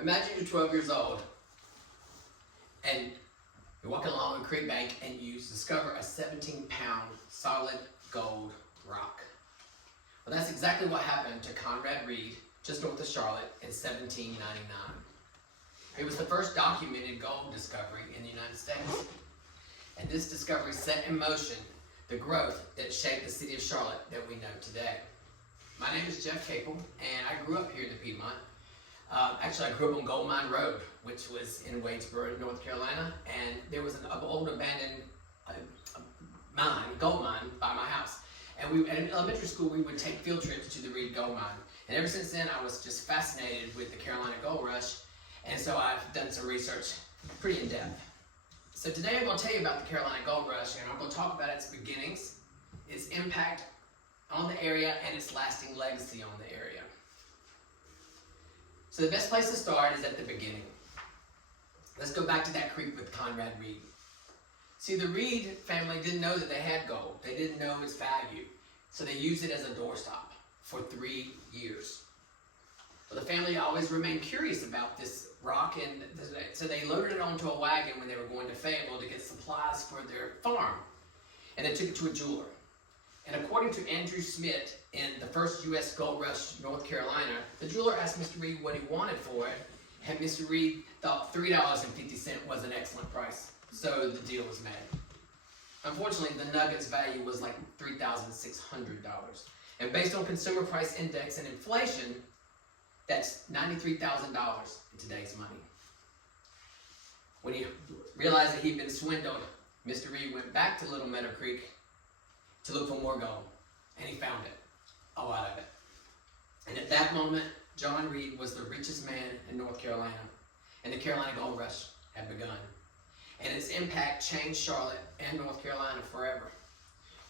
Imagine you're 12 years old and you're walking along a creek bank and you discover a 17-pound solid gold rock. Well, that's exactly what happened to Conrad Reed just north of Charlotte in 1799. It was the first documented gold discovery in the United States. And this discovery set in motion the growth that shaped the city of Charlotte that we know today. My name is Jeff Capel, and I grew up here in the Piedmont. Actually, I grew up on Gold Mine Road, which was in Wadesboro, North Carolina, and there was an old abandoned gold mine by my house. And at elementary school, we would take field trips to the Reed Gold Mine. And ever since then, I was just fascinated with the Carolina Gold Rush, and so I've done some research pretty in depth. So today I'm going to tell you about the Carolina Gold Rush, and I'm going to talk about its beginnings, its impact on the area, and its lasting legacy on the area. So the best place to start is at the beginning. Let's go back to that creek with Conrad Reed. See, the Reed family didn't know that they had gold. They didn't know its value. So they used it as a doorstop for 3 years. Well, the family always remained curious about this rock, and so they loaded it onto a wagon when they were going to Fayetteville to get supplies for their farm. And they took it to a jeweler. And according to Andrew Smith in the first U.S. Gold Rush, North Carolina, the jeweler asked Mr. Reed what he wanted for it, and Mr. Reed thought $3.50 was an excellent price. So the deal was made. Unfortunately, the nugget's value was like $3,600. And based on consumer price index and inflation, that's $93,000 in today's money. When he realized that he'd been swindled, Mr. Reed went back to Little Meadow Creek to look for more gold, and he found it, a lot of it. And at that moment, John Reed was the richest man in North Carolina, and the Carolina Gold Rush had begun. And its impact changed Charlotte and North Carolina forever.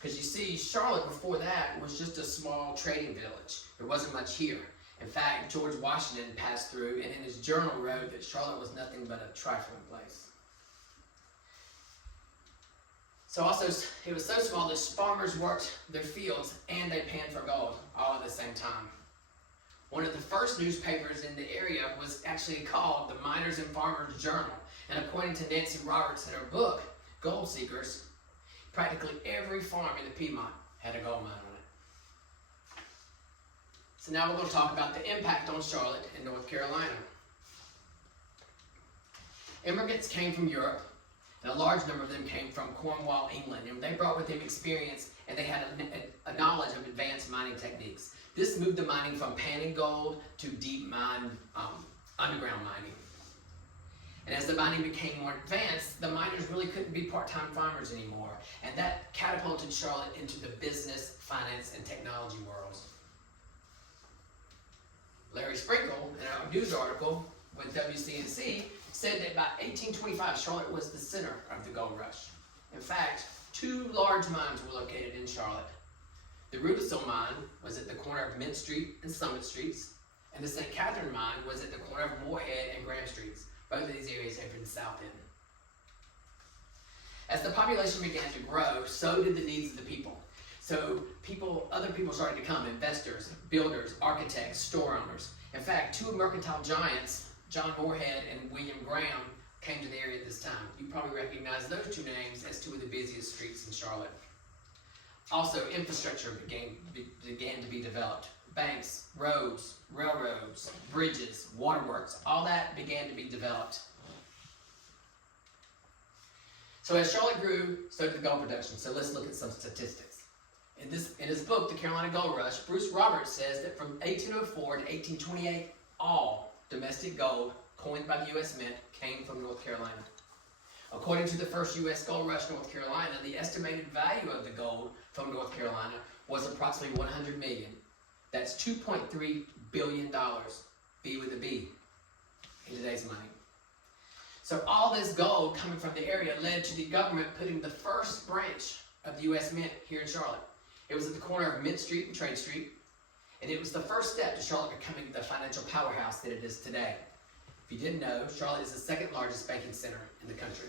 Because you see, Charlotte before that was just a small trading village. There wasn't much here. In fact, George Washington passed through, and in his journal wrote that Charlotte was nothing but a trifling place. So also, it was so small that farmers worked their fields and they panned for gold all at the same time. One of the first newspapers in the area was actually called the Miners and Farmers Journal. And according to Nancy Roberts in her book, Gold Seekers, practically every farm in the Piedmont had a gold mine on it. So now we're going to talk about the impact on Charlotte and North Carolina. Immigrants came from Europe, and a large number of them came from Cornwall, England. And they brought with them experience, and they had a knowledge of advanced mining techniques. This moved the mining from panning gold to deep mine, underground mining. And as the mining became more advanced, the miners really couldn't be part-time farmers anymore. And that catapulted Charlotte into the business, finance, and technology worlds. Larry Sprinkle, in a news article with WCNC, said that by 1825, Charlotte was the center of the gold rush. In fact, 2 large mines were located in Charlotte. The Rudisill mine was at the corner of Mint Street and Summit Streets, and the St. Catherine mine was at the corner of Moorhead and Graham Streets. Both of these areas have been south end. As the population began to grow, so did the needs of the people. So other people started to come, investors, builders, architects, store owners. In fact, 2 mercantile giants, John Moorhead and William Graham, came to the area at this time. You probably recognize those 2 names as 2 of the busiest streets in Charlotte. Also, infrastructure began to be developed. Banks, roads, railroads, bridges, waterworks, all that began to be developed. So as Charlotte grew, so did the gold production. So let's look at some statistics. In his book, The Carolina Gold Rush, Bruce Roberts says that from 1804 to 1828, all domestic gold coined by the U.S. Mint came from North Carolina. According to the first U.S. Gold Rush, North Carolina, the estimated value of the gold from North Carolina was approximately $100 million. That's $2.3 billion, B with a B, in today's money. So all this gold coming from the area led to the government putting the first branch of the U.S. Mint here in Charlotte. It was at the corner of Mint Street and Trade Street, and it was the first step to Charlotte becoming the financial powerhouse that it is today. If you didn't know, Charlotte is the 2nd largest banking center in the country.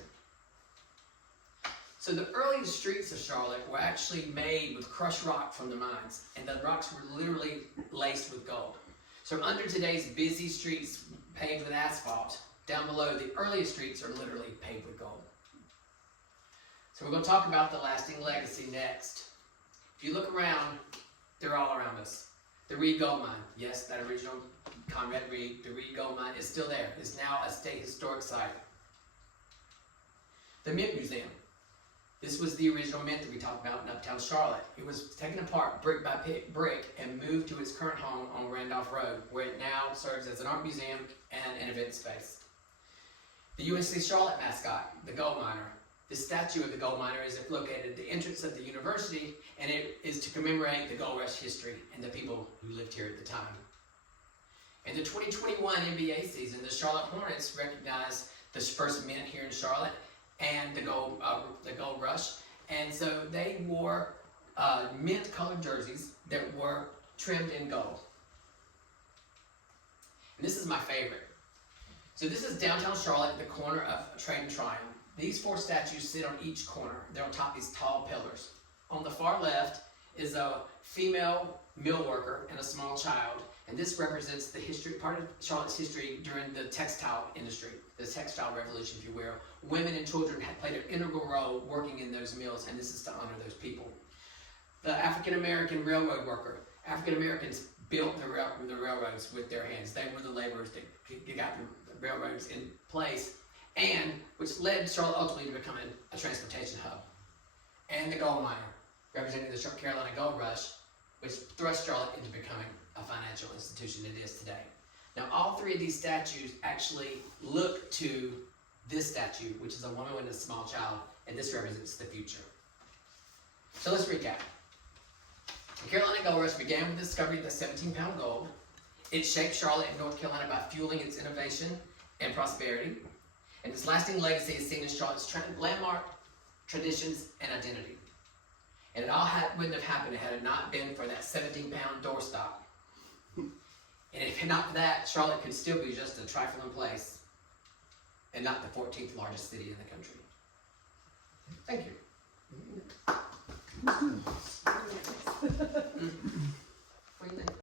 So the earliest streets of Charlotte were actually made with crushed rock from the mines, and the rocks were literally laced with gold. So under today's busy streets paved with asphalt. Down below, the earliest streets are literally paved with gold. So we're going to talk about the lasting legacy next. If you look around, they're all around us. The Reed Gold Mine, yes, that original Conrad Reed, the Reed Gold Mine is still there. It's now a state historic site. The Mint Museum. This was the original mint that we talked about in Uptown Charlotte. It was taken apart brick by brick and moved to its current home on Randolph Road, where it now serves as an art museum and an event space. The UNC Charlotte mascot, the gold miner. The statue of the gold miner is located at the entrance of the university, and it is to commemorate the gold rush history and the people who lived here at the time. In the 2021 NBA season, the Charlotte Hornets recognized the first mint here in Charlotte and the gold rush, and so they wore mint-colored jerseys that were trimmed in gold. And this is my favorite. So this is downtown Charlotte at the corner of Trade and Triumph. These 4 statues sit on each corner. They're on top of these tall pillars. On the far left is a female mill worker and a small child, and this represents the history, part of Charlotte's history during the textile industry, the textile revolution, if you will. Women and children had played an integral role working in those mills, and this is to honor those people. The African-American railroad worker. African-Americans built the railroads with their hands. They were the laborers that got the railroads in place, and which led Charlotte ultimately to becoming a transportation hub. And the gold miner, representing the Carolina Gold Rush, which thrust Charlotte into becoming a financial institution it is today. Now, all 3 of these statues actually look to this statue, which is a woman with a small child, and this represents the future. So let's recap. The Carolina Gold Rush began with the discovery of the 17-pound gold. It shaped Charlotte and North Carolina by fueling its innovation and prosperity. And its lasting legacy is seen in Charlotte's landmark, traditions, and identity. And it all wouldn't have happened had it not been for that 17-pound doorstop. And if not for that, Charlotte could still be just a trifling place and not the 14th largest city in the country. Thank you.